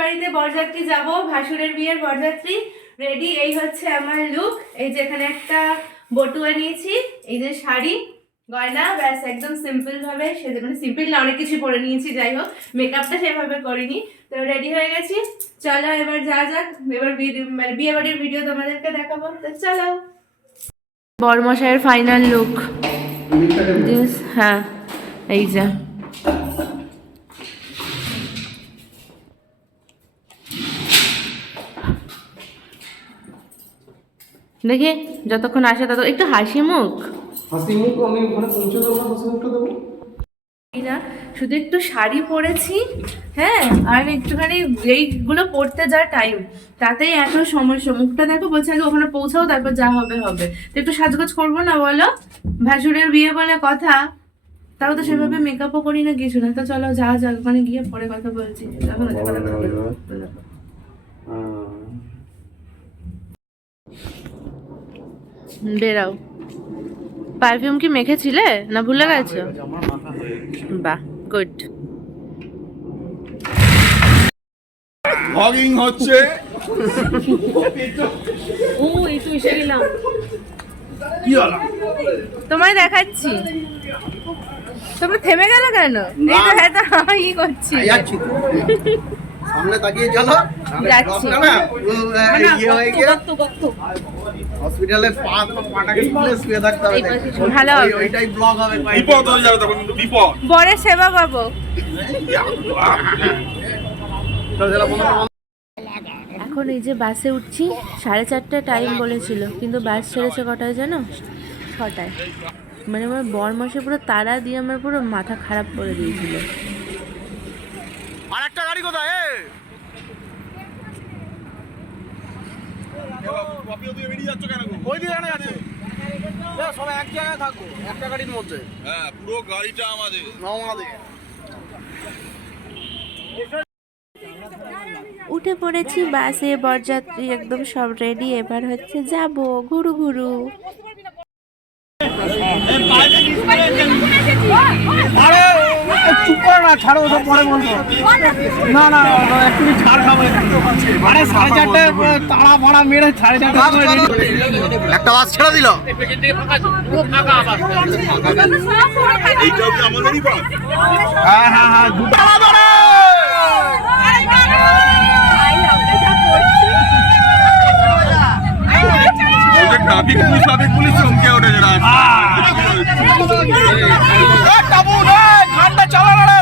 বাড়িতে বরযাত্রী যাব, ভাসুরের বিয়ের বরযাত্রী রেডি। এই হচ্ছে আমার লুক। এই যে এখানে একটা বটুয়া নিয়েছি, এই যে শাড়ি গয়না, ব্যাস একদম সিম্পল ভাবে সেজে, মানে সিম্পল না, অনেক কিছু পরে নিয়েছি, যাই হোক মেকআপটা সেভাবে করিনি। তো রেডি হয়ে গেছি, চলো এবার যা যাক। এবার মানে বিয়ে বাড়ির ভিডিও তোমাদেরকে দেখাবো, তো চলো। বরমশাইয়ের ফাইনাল লুক, হ্যাঁ এই যে দেখি যতক্ষণ আসে তত একটু হাসি মুখ আমি ওখানে পৌঁছে দেবো না, হাসি মুখটা দেবো না, শুধু একটু শাড়ি পরেছি, হ্যাঁ, আর একটুখানি এইগুলো পরতে যা টাইম, তাতেই এত সমস্যা। মুখটা দেখো, বলছে আগে ওখানে পৌঁছাও, তারপর যা হবে হবে। তো একটু সাজগোজ করবো না বলো, ভাসুরের বিয়ে বলে কথা, তাও তো সেভাবে মেকআপও করি না, কিছু না। তো চলো যা যাক, ওখানে গিয়ে পরে কথা বলছি। বেরাও। পারফিউম কি মেখেছিলে না ভুলে গেছো? বাহ, গুড। ব্লগিং হচ্ছে। ও এই তো এসে গেলাম, কি হলো? তোমায় দেখাচ্ছি। তোমরা থেমে গেল কেন? এই তো হ্যাঁ, তো ই করছি, যাচ্ছি সামনে তাকিয়ে চলো, যাচ্ছি ইয়ে হয়ে গিয়ে হসপিটালে পাটাকে তুলে শুয়ে থাকতে হবে, ভালো হবে, ওইটাই ব্লগ হবে। বিপদ হয়ে যাবে তখন, কিন্তু বিপদ। বরের সেবা পাবো। এখন এই যে বাসে উঠছি, 4:30 টাইম বলেছিল, কিন্তু বাস ছেড়েছে কটায় জানো? 6টায়। মানে আমার বরমশাই পুরো তাড়া দিয়ে আমার পুরো মাথা খারাপ করে দিয়েছিল। আর একটা গাড়ি কোথায়? সবাই এক জায়গায় থাকবো, একটা গাড়ির মধ্যে। হ্যাঁ, পুরো গাড়িটা আমাদের। উঠে পড়েছি বাসে, বরযাত্রী একদম সব রেডি, এবার হচ্ছে যাব ঘুরু ঘুরু। আরে চুপ করো না, ছাড়ো, ওসব পরে বলবো। না না, একটু ছাড় খাবো। আরে 4:30 তাড়া ভাড়া মেরে 4:30 একটা বাস ছেড়ে দিল। এইটাও কি আমাদেরই বাস? হ্যাঁ হ্যাঁ হ্যাঁ, ট্রাফিক পুলিশ চমকে উঠেছে। ঠান্ডা চালা না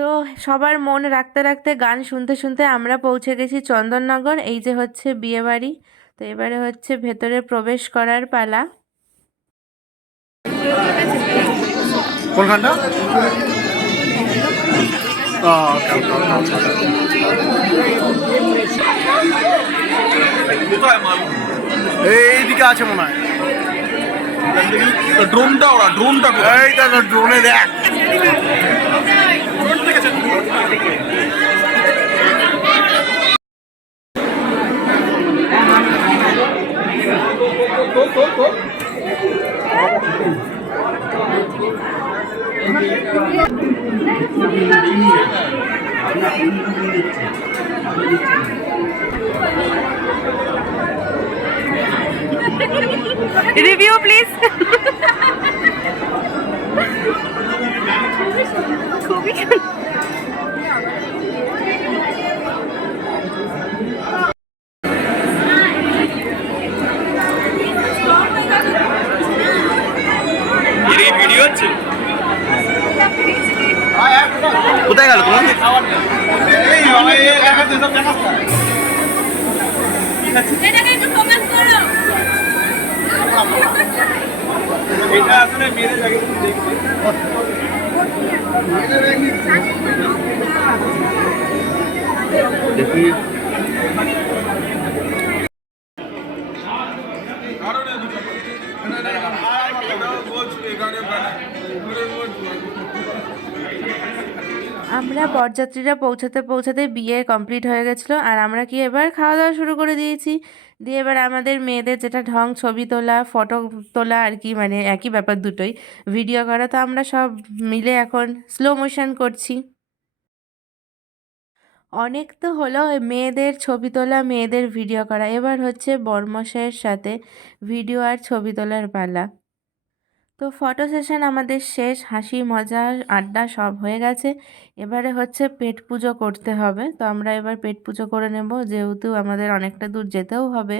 তো সবার মন রাখতে রাখতে, গান শুনতে শুনতে আমরা পৌঁছে গেছি চন্দননগর। এই যে হচ্ছে বিয়ে বাড়ি। তো এবারে হচ্ছে ভেতরে প্রবেশ করার পালা। কোনখানটা? এইদিকে আছে মনে হয়। ড্রোনটা, ওরা ড্রোনটা, এই দেখো ড্রোনে দেখ। Review please. খুবই এটাকে একটু ফোকাস করো। এটা আসলে মেরে জায়গা দেখবে দেখি আমরা বরযাত্রীরা পৌঁছাতে পৌঁছাতে বিয়ে কমপ্লিট হয়ে গেছিলো, আর আমরা কি এবার খাওয়া দাওয়া শুরু করে দিয়েছি। দিয়ে এবার আমাদের মেয়েদের যেটা ঢং, ছবি তোলা, ফটো তোলা আর কি, মানে একই ব্যাপার দুটোই, ভিডিও করা, তো আমরা সব মিলে এখন স্লো মোশন করছি। অনেক তো হলো মেয়েদের ছবি তোলা, মেয়েদের ভিডিও করা, এবার হচ্ছে বরমশাইয়ের সাথে ভিডিও আর ছবি তোলার পালা। তো ফটো সেশন আমাদের শেষ, হাসি মজা আড্ডা সব হয়ে গেছে। এবারে হচ্ছে পেট পুজো করতে হবে, তো আমরা এবার পেট পুজো করে নেব, যেহেতু আমাদের অনেকটা দূর যেতেও হবে।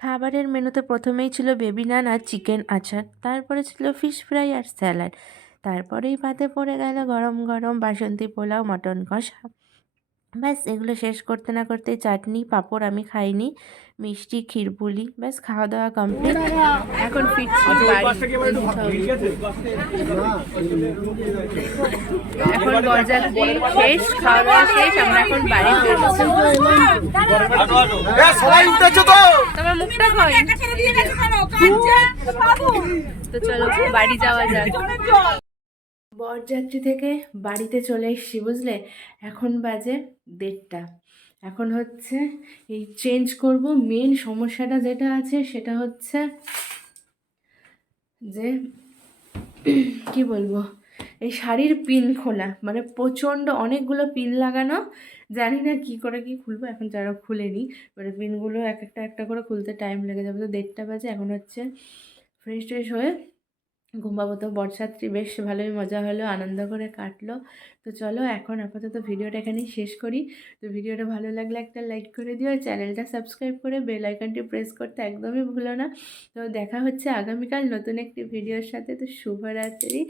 খাবারের মেনুতে প্রথমেই ছিল বেবি নান আর চিকেন আচার, তারপরে ছিল ফিশ ফ্রাই আর স্যালাড, তারপরেই পাতে পড়ে গেল গরম গরম বাসন্তী পোলাও, মটন কষা। ব্যাস এগুলো শেষ করতে না করতেই চাটনি, পাঁপড় আমি খাইনি, মিষ্টি, ক্ষীরপুলি, ব্যাস খাওয়া দাওয়া কমপ্লিট। এখন ফিরছি বাড়ি। এখন বরযাত্রী শেষ, খাওয়া দাওয়া শেষ, আমরা এখন বাড়ি ফিরবো। সবাই উঠেছে তো, তোমার মুখটা কই? তো চলো বাড়ি যাওয়া যাক। বরযাত্রী থেকে বাড়িতে চলে এসেছি বুঝলে, এখন বাজে 1:30। এখন হচ্ছে এই চেঞ্জ করব। মেন সমস্যাটা যেটা আছে সেটা হচ্ছে যে কি বলবো, এই শাড়ির পিন খোলা, মানে প্রচণ্ড অনেকগুলো পিন লাগানো, জানি না কি করে কি খুলবো, এখন যারা খুলেনি, মানে পিনগুলো এক একটা করে খুলতে টাইম লেগে যাবে। তো 1:30 বাজে, এখন হচ্ছে ফ্রেশ ট্রেশ হয়ে ঘুমাবো। তো বরযাত্রী বেশ ভালোই মজা হলো, আনন্দ করে কাটলো। তো চলো এখন আপাতত ভিডিওটা এখানেই শেষ করি। তো ভিডিওটা ভালো লাগলে একটা লাইক করে দিও, চ্যানেলটা সাবস্ক্রাইব করে বেল আইকনটি প্রেস করতে একদমই ভুলো না। তো দেখা হচ্ছে আগামীকাল নতুন একটি ভিডিওর সাথে। তো শুভরাত্রি,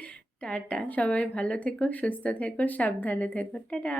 টাটা, সবাই ভালো থেকো, সুস্থ থেকো, সাবধানে থেকো, টাটা।